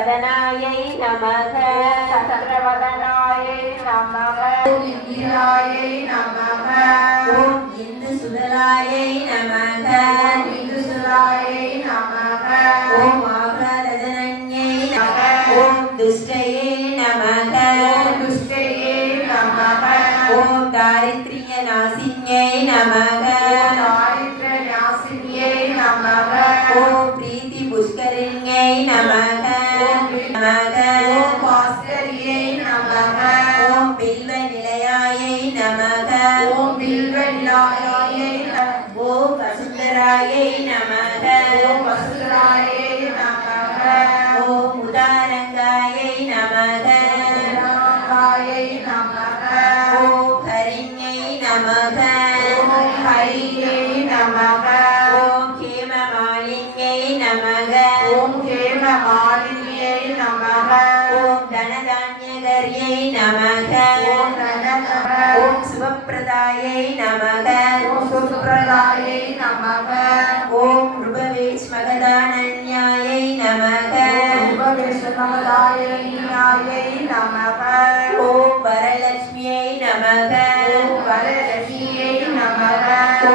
சந்திரவதனாயை நமக. சந்திரவதனாயை நமக. இந்திராயை நமக. ஓம் இந்து சுதராயை நமக. விதுசுராயை நமக. ஓம் ஆகாதஜனன்யை நமக. ஓம் துஷ்டயே நமக. துஷ்டயே நமக. ஓம் தாரித்ரிய நாசின்யை நமக. உபவேஷமதாயை நமக. ஓம் வரலட்சுமியை நமக. ஓம் வரலட்சுமியை நமக.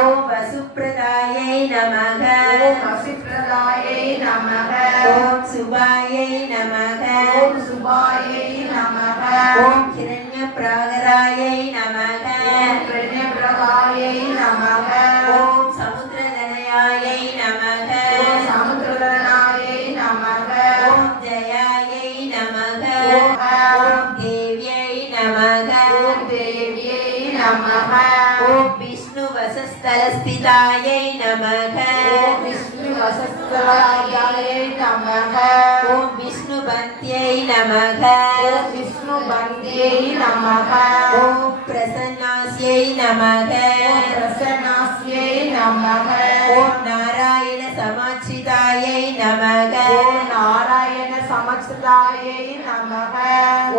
ஓம் வசுப்பிரதாயை நமக. ஓம் வசிப்பிரதாயை நமக. ஓம் சுபாயை நமக. ஓம் சுபாயை நமக. ஓம் ஹிரண்ய பிராகராயை நமக. ஓம் பிரண்யபிரதாயை விஷ்ணு வசஸ்தலஸ்திதாயை நமக ஓம் விஷ்ணு வசஸ்தலாயை நமக ஓம் விஷ்ணு பந்தியை நமக விஷ்ணு பந்தியை நமக ஓம் பிரசன்னாஸ்யை நமக ஓம் பிரசன்னாஸ்யை நமக ஓம் நாராயண சமாச்சிதாயை நமக நாராயண சமஸ்தாயை நமக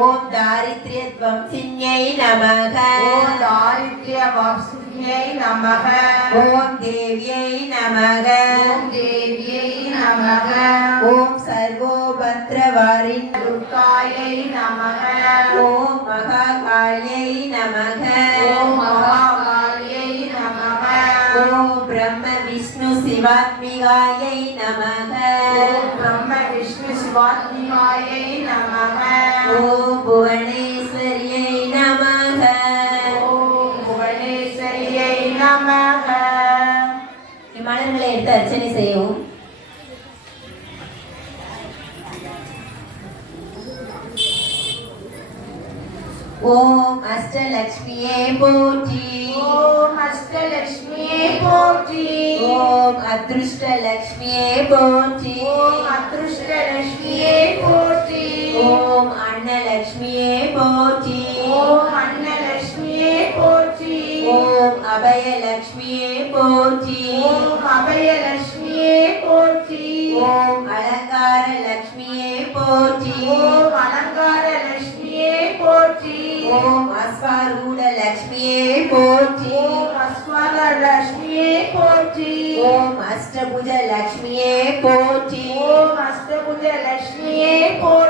ஓம் தாரித்ரிய துவம்சின்யை நமக ஓம் தாரித்ய வம்சுயை நமக ஓம் தேவியை நமக ஓம் தேவியை நமக ஓம் சர்வோபத்ரவாரின் துர்காயை நமக ஓம் மகாகாளியை நமக ஓம் மகாகாளியை நமக ஓம் பிரம்ம விஷ்ணு சிவாத்மிகாயை நமக ஓம் பிரம்ம விஷ்ணு சிவாத்மிகாயை நமக ஓம் புவனேஸ்வரியை எடுத்து அர்ச்சனை செய்யவும் ஓம் அஷ்டலக்ஷ்மியே போற்றி. ஓம் அஷ்டலட்சுமியே போற்றி. ஓம் அதிருஷ்டலக்ஷ்மியே போற்றி. ஓம் அதிருஷ்டலட்சுமியே போற்றி. ஓம் ஓம் அபயலக்ஷ்மியே போற்றி. ஓம் அபயலட்சுமியே போற்றி. ஓம் அலங்கார லக்ஷ்மியே போற்றி. ஓம் அலங்கார லட்சுமியே போற்றி. ஓம் அஸ்வாரூட லக்ஷ்மியே போற்றி. ஓம் அஸ்வர லட்சுமியே போற்றி. ஓம் அஷ்டபுஜ லக்ஷ்மியே போற்றி. ஓம் அஷ்டபுஜ லட்சுமியே போற்றி.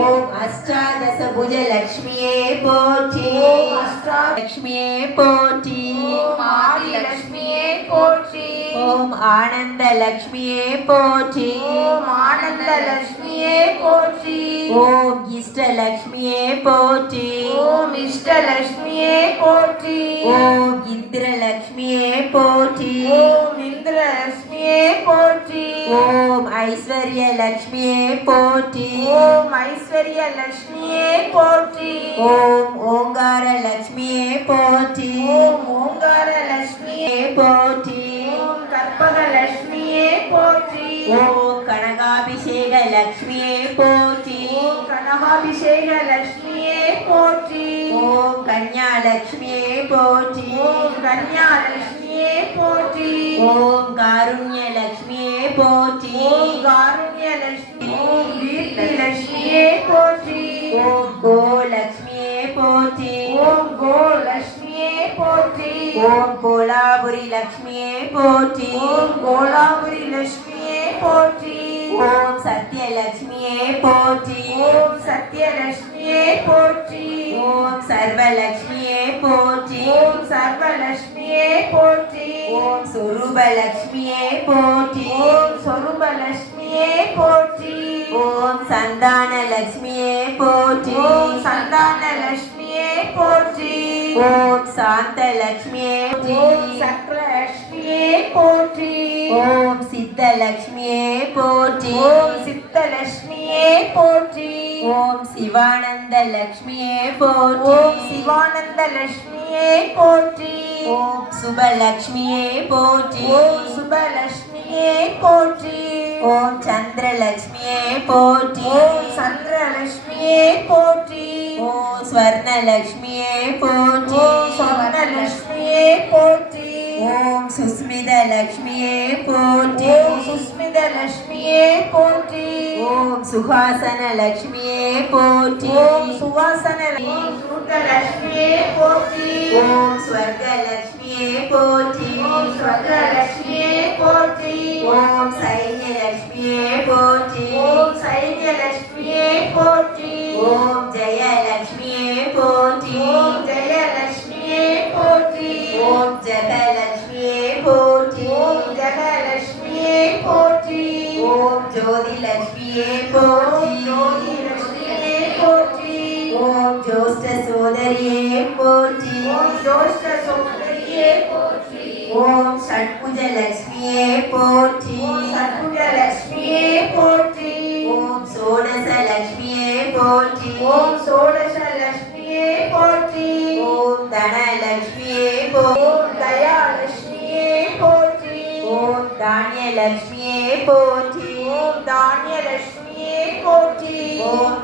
ஓம் அஷ்டாதச புஜ லக்ஷ்மியே போற்றி. ஓம் அஷ்டா லக்ஷ்மியே போற்றி. ஓம் ஆதி லட்சுமியே போற்றி. ஓம் ஆனந்த லக்ஷ்மியே போற்றி. ஓம் ஆனந்த லட்சுமியே போற்றி. ஓம் இஷ்ட லக்ஷ்மியே போற்றி. ஓம் இஷ்டலட்சுமியே போற்றி. ஓம் இந்திர லக்ஷ்மியே போற்றி. ஓம் இந்திரலட்சுமியே போற்றி. ஓம் ஐஸ்வர்ய லக்ஷ்மியே போற்றி. ஓம் ஐஸ்வர்ய லட்சுமியே போற்றி. ஓம் ஓங்கார லக்ஷ்மியே போற்றி. ஓம் ஓங்கார லட்சுமியே போற்றி. ஓம் கற்பக லட்சுமியே போற்றி. ஓம் கனகாபிஷேக லக்ஷ்மியே போற்றி. ஓம் கனகாபிஷேக லட்சுமியே போற்றி. ஓம் கன்யா லக்ஷ்மியே போற்றி. ஓம் கன்யா லட்சுமியே போற்றி. ஓம் காருண்ய லக்ஷ்மியே போற்றி. ஓம் காருண்ய லட்சுமி ஓம் கீர்த்தி லட்சுமியே போற்றி. ஓம் கோலக்ஷ்மியே போற்றி. ஓம் கோ லட்சுமியே போற்றி. ஓம் கோலாபுரி லக்ஷ்மியே போற்றி. ஓம் கோலாபுரி லட்சுமியே போற்றி. ஓம் சத்யலக்ஷ்மியே போற்றி. ஓம் சத்யலட்சுமியே போற்றி. ஓம் சர்வலக்ஷ்மியே போற்றி. ஓம் சர்வலட்சுமியே போற்றி. ஓம் சுரூபலக்ஷ்மியே போற்றி. ஓம் சொரூபலட்சுமியே போற்றி. ஓம் சந்தான லக்ஷ்மியே போற்றி. ஓம் சந்தான லட்சுமியே போற்றி. ஓம் சாந்த லக்ஷ்மியே ஓம் போற்றி சக்கரலட்சுமியே போற்றி. ஓம் சித்த லக்ஷ்மியே போற்றி. ஓம் சித்தலட்சுமியே போற்றி. ஓம் சிவானந்த லக்ஷ்மியே போற்றி. ஓம் சிவானந்த லட்சுமியே போற்றி. ஓம் சுபலக்ஷ்மியே போற்றி. ஓம் சுபலட்சுமியே போற்றி. ஓம் சந்திரலக்ஷ்மியே போற்றி. ஓம் சந்திரலட்சுமியே போற்றி. ஓம் ஸ்வர்ணலக்ஷ்மியே போற்றி. ஓம் சொர்ணலட்சுமியே போற்றி. ஓம் சுஸ்மித லக்ஷ்மியே போற்றி. சுஸ்மித லட்சுமியே போற்றி. ஓம் சுகாசன லக்ஷ்மியே போற்றி. ஓம் ஓம் சூத்தலட்சுமியே போற்றி. ஓம் ஸ்வர்க லக்ஷ்மியே போற்றி. ஓம் ஸ்வர்கலட்சுமியே போற்றி. ஓம் சைன்ய லக்ஷ்மியே போற்றி. ஓம் சைன்யலட்சுமியே போற்றி. ஓம் ஜெய லக்ஷ்மியே போற்றி. ஓம் ஜெயலட்சுமியே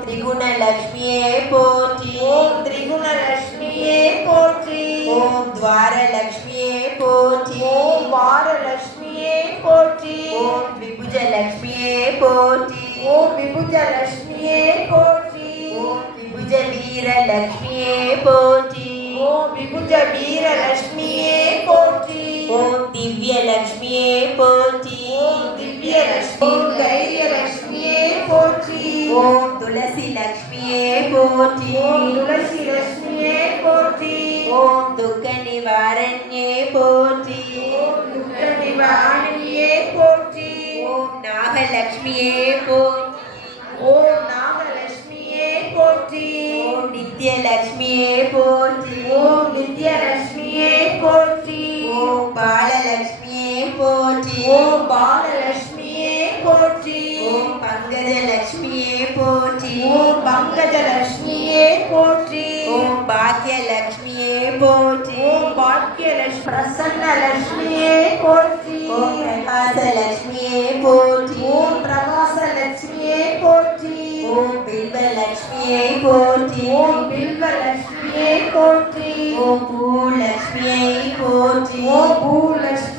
ஓம் திரிகுண லக்ஷ்மியே போற்றி ஓம் திரிகுணலட்சுமியே போற்றி ஓம் துவார லக்ஷ்மியே போற்றி ஓம் வாரலட்சுமியே போற்றி ஓம் விபுஜ லக்ஷ்மியே போற்றி ஓம் விபுஜலட்சுமியே போற்றி ஓம் விபுஜ வீர லக்ஷ்மியே போற்றி ஓம் விபுஜ வீரலட்சுமியே போற்றி ஓம் திவ்ய லக்ஷ்மியே போற்றி ஓம் திவ்யலட்சுமி போற்றி ஓம் துளசி லட்சுமியே போற்றி ஓம் துக்க நிவாரண்யே போற்றி ஓம் துக்க நிவாரணியே போற்றி ஓம் நாகலக்ஷ்மியே போற்றி ஓம் நாகலட்சுமியே போற்றி ஓம் நித்யலக்ஷ்மியே போற்றி ஓம் வித்யலட்சுமியே போற்றி ஓம் பாலலக்ஷ்மியே போற்றி ஓம் பாலலட்சுமியே போற்றி ஓம் பங்கஜலக்ஷ்மியே போற்றி ஓம் பங்கஜலட்சுமியே போற்றி ஓம் பாக்யலக்ஷ்மியே போற்றி. ஓம் பாக்கியலட்சுமி. பிரசன்னலட்சுமியே போற்றி. ஓம் பிரகாசலக்ஷ்மியே போற்றி. ஓம் பிரகாசலட்சுமியே போற்றி. ஓம் பில்வலக்ஷ்மியே போற்றி. ஓம் பில்வலட்சுமியே போற்றி. ஓம் பூலக்ஷ்மியை போற்றி. ஓம் பூலட்சுமியே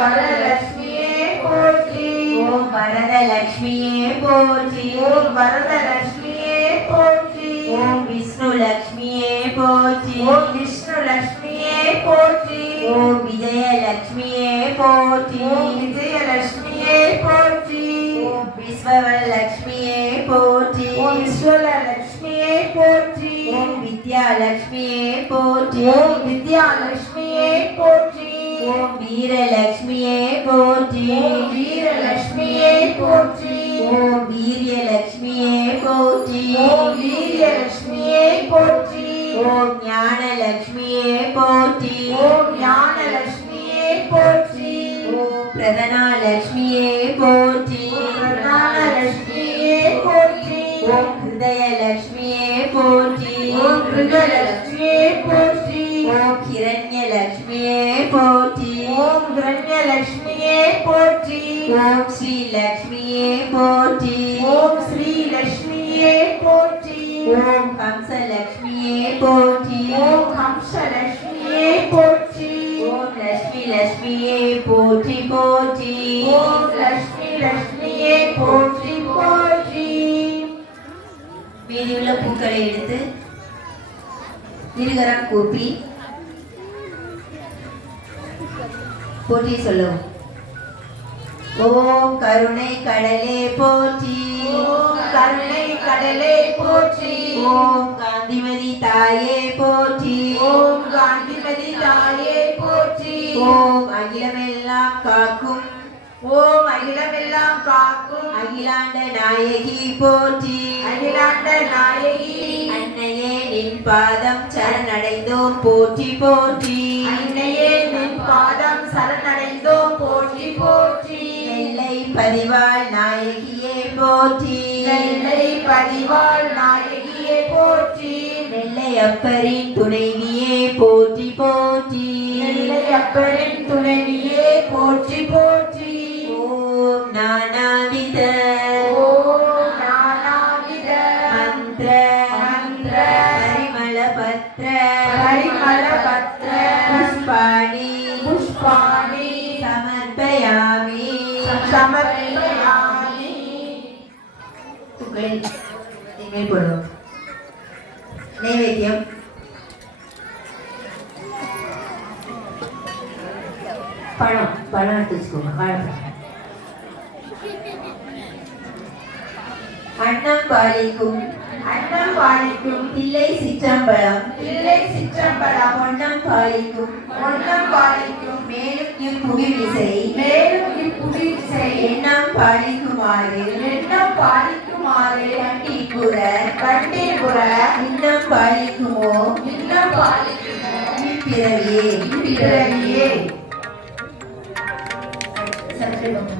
ஓம் வரலட்சுமியே போற்றி ஓம் வரதலக்ஷ்மியே போற்றி ஓம் வரதலட்சுமியே போற்றி ஓம் விஷ்ணுலக்ஷ்மியே போற்றி ஓம் விஷ்ணு லட்சுமியே போற்றி ஓம் விஜயலக்ஷ்மியே போற்றி ஓம் விஜயலட்சுமியே போற்றி ஓம் விஸ்வவல்லக்ஷ்மியே போற்றி ஓம் விஸ்வலட்சுமியே போற்றி ஓம் வித்யா வித்யாலட்சுமியே போற்றி ஓம் வித்யாலட்சுமியே போற்றி ஓம் வீரலட்சுமியே போற்றி. வீரலட்சுமியே போற்றி. ஓம் வீரியலட்சுமியே போற்றி. ஓம் வீரியலட்சுமியே போற்றி. ஓம் ஞானலட்சுமியே போற்றி. ஓம் ஞானலட்சுமியே போற்றி. ஓம் பிரதனாலட்சுமியே மீதியுள்ள பூக்களை எடுத்து இருகரம் கூப்பி போற்றி சொல்லவும். ஓம் கருணை கடலே போற்றி. கருணை கடலே போற்றி. ஓம் காந்திமதி தாயே போற்றி. ஓம் காந்திமதி தாயே போற்றி. ஓம் அகிலமெல்லாம் காக்கும் ஓம் அகிலமெல்லாம் காக்கும் அகிலாண்ட நாயகி போற்றி. அகிலாண்ட நாயகி அன்னையே நின் பாதம் சரணடைந்தோம் போற்றி போற்றி. அன்னையே நின் பாதம் சரணடைந்தோம் போற்றி போற்றி. நெல்லை பதிவாள் நாயகியே போற்றி. நெல்லை பதிவாள் நாயகியே போற்றி. நெல்லை அப்பரின் துணைவியே போற்றி போற்றி. நெல்லை அப்பரின் துணைவியே போற்றி போற்றி. நானாவித நானாவித மந்திர மந்திர பரிமள பத்ர பரிமள பத்ர புஷ்பாணி புஷ்பாணி சமர்ப்பயாமி சமர்ப்பயாமி பூக்களை இனிமேல் போடுவோம் நைவேத்தியம் பழம் பழம் எடுத்து வச்சுக்கோங்க வாழைப்பழம் அன்னம் பாலிக்கும். அன்னம் பாலிக்கும் தில்லை சிற்றம்பலம். தில்லை சிற்றம்பலம் பொன்னம் பாலிக்கும். ஒன்னம் பாலிக்கும் மேலும் இப்புவி விசை மேலும் இப்புவி விசை எண்ணம் பாலிக்குமாறு. எண்ணம் பாலிக்குமாறு கண்டிப்புற கண்டிபுர இன்னம் பாலிக்குமோ? இன்னம் பாலிக்குமோ? பிறவியே. பிறவியே. சற்று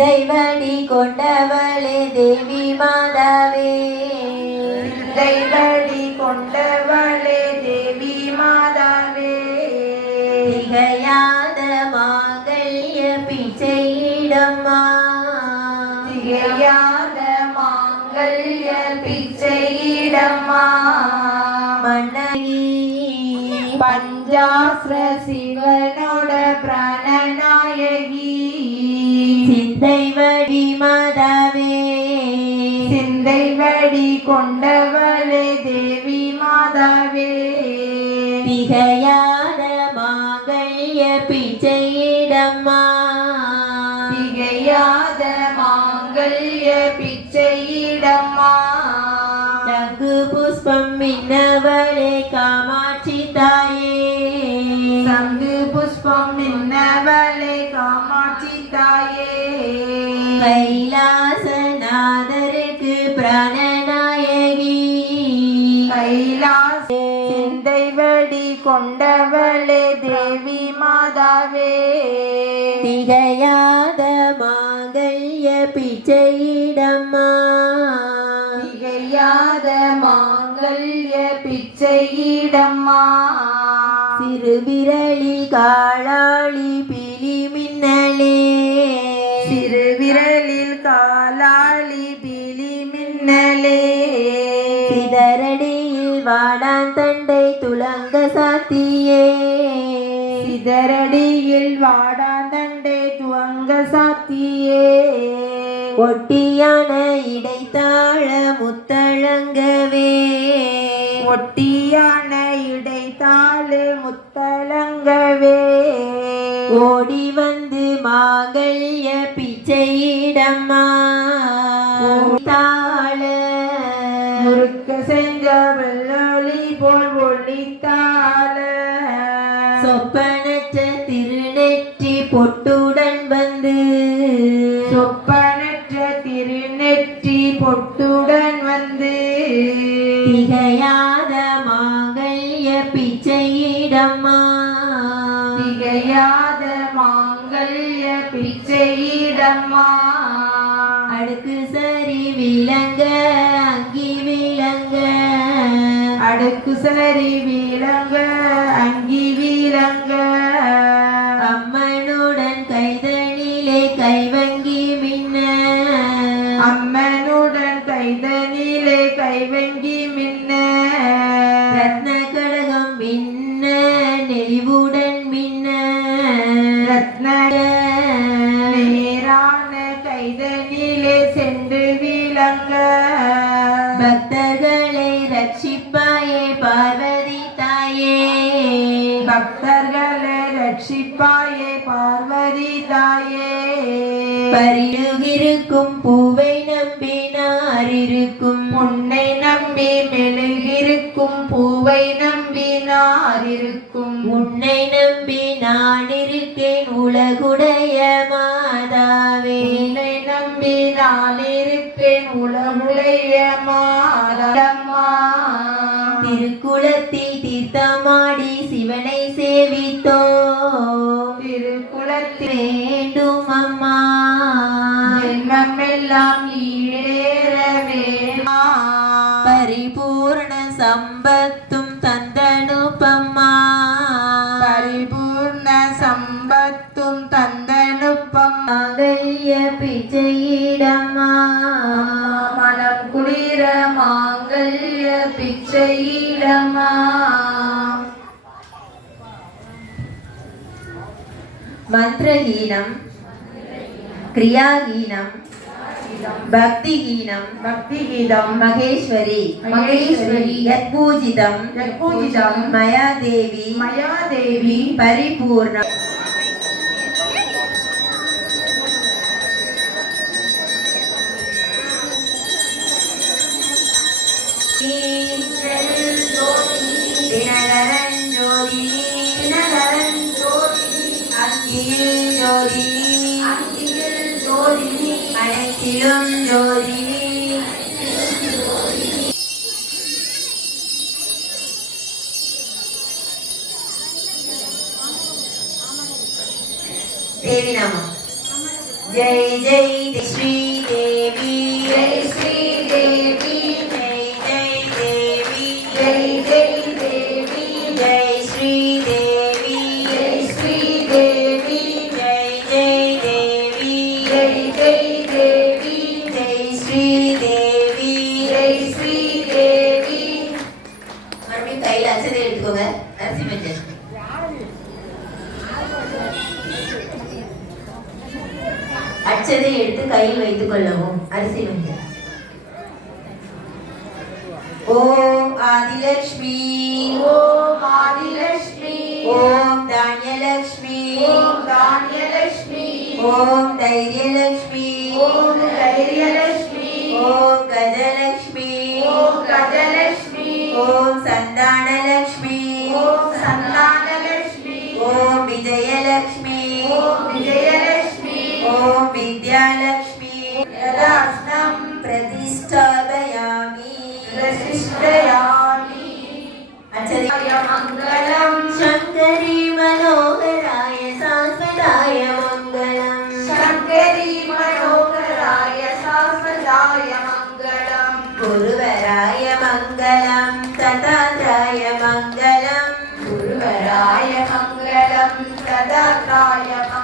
சிந்தை வழி கொண்டவளே தேவி மாதாவே. தெய்வடி கொண்டவளே தேவி மாதாவே. திகையாத மாங்கல்ய பிச்சையிடம்மா. திகையாத மாங்கல்ய பிச்சையிடம்மா. மன்னகி பஞ்சாஸ்ர சிந்தை வடி கொண்டவளே தேவி மாதாவே. திகையா கொண்டவளே தேவி மாதாவே. திகையாத மாங்கல்ய பிச்சையிடம்மா. திகையாத மாங்கல்ய பிச்சையிடம்மா. சிறுவிரலி காளாளி பிலி துலங்க சாத்தியே. சிதறடியில் வாடாந்தண்டே துவங்க சாத்தியே. ஒட்டியான இடைத்தாழ முத்தழங்கவே. ஒட்டியான இடைத்தாளு முத்தலங்கவே ஓடி வந்து மாங்கல்ய பிச்சையிடம்மா. பிச்சையிடம்மா. அடுக்கு சரி விளங்க அங்கி விளங்க. அடுக்கு சரி விளங்க அங்கி தாயே பார்வதி தாயே பக்தர்களை ரட்சிப்பாயே பார்வதி தாயே. பரியுகிருக்கும் பூவை நம்பினார் இருக்கும் உன்னை நம்பி மெழுகிருக்கும் பூவை நம்பினார் இருக்கும். உன்னை நம்பி நான் இருக்கேன் உலகுடைய மாதாவே. உன்னை நம்பி நான் இருப்பேன் உலகுடைய மாதம்மா திருக்குளத்தில் தீர்த்தமாடி சிவனை சேவித்தோ திருக்குளத்தில் வேண்டும் அம்மா. ஜென்மமெல்லாம் మంత్రహీనం క్రియాహీనం భక్తిహీనం భక్తిహీనం మహేశ్వరి మహేశ్వరి యత్పూజితం యత్పూజితం మయా దేవి మయా దేవి పరిపూర్ణ దినగర 조리 말기름 조리. 베리나무. 제이제이. ஓம் தானியலக்ஷ்மி. ஓம் தானியலட்சுமி ஓம் தைரியலக்ஷ்மி. ஓம் தைரியலட்சுமி Dada, Dada,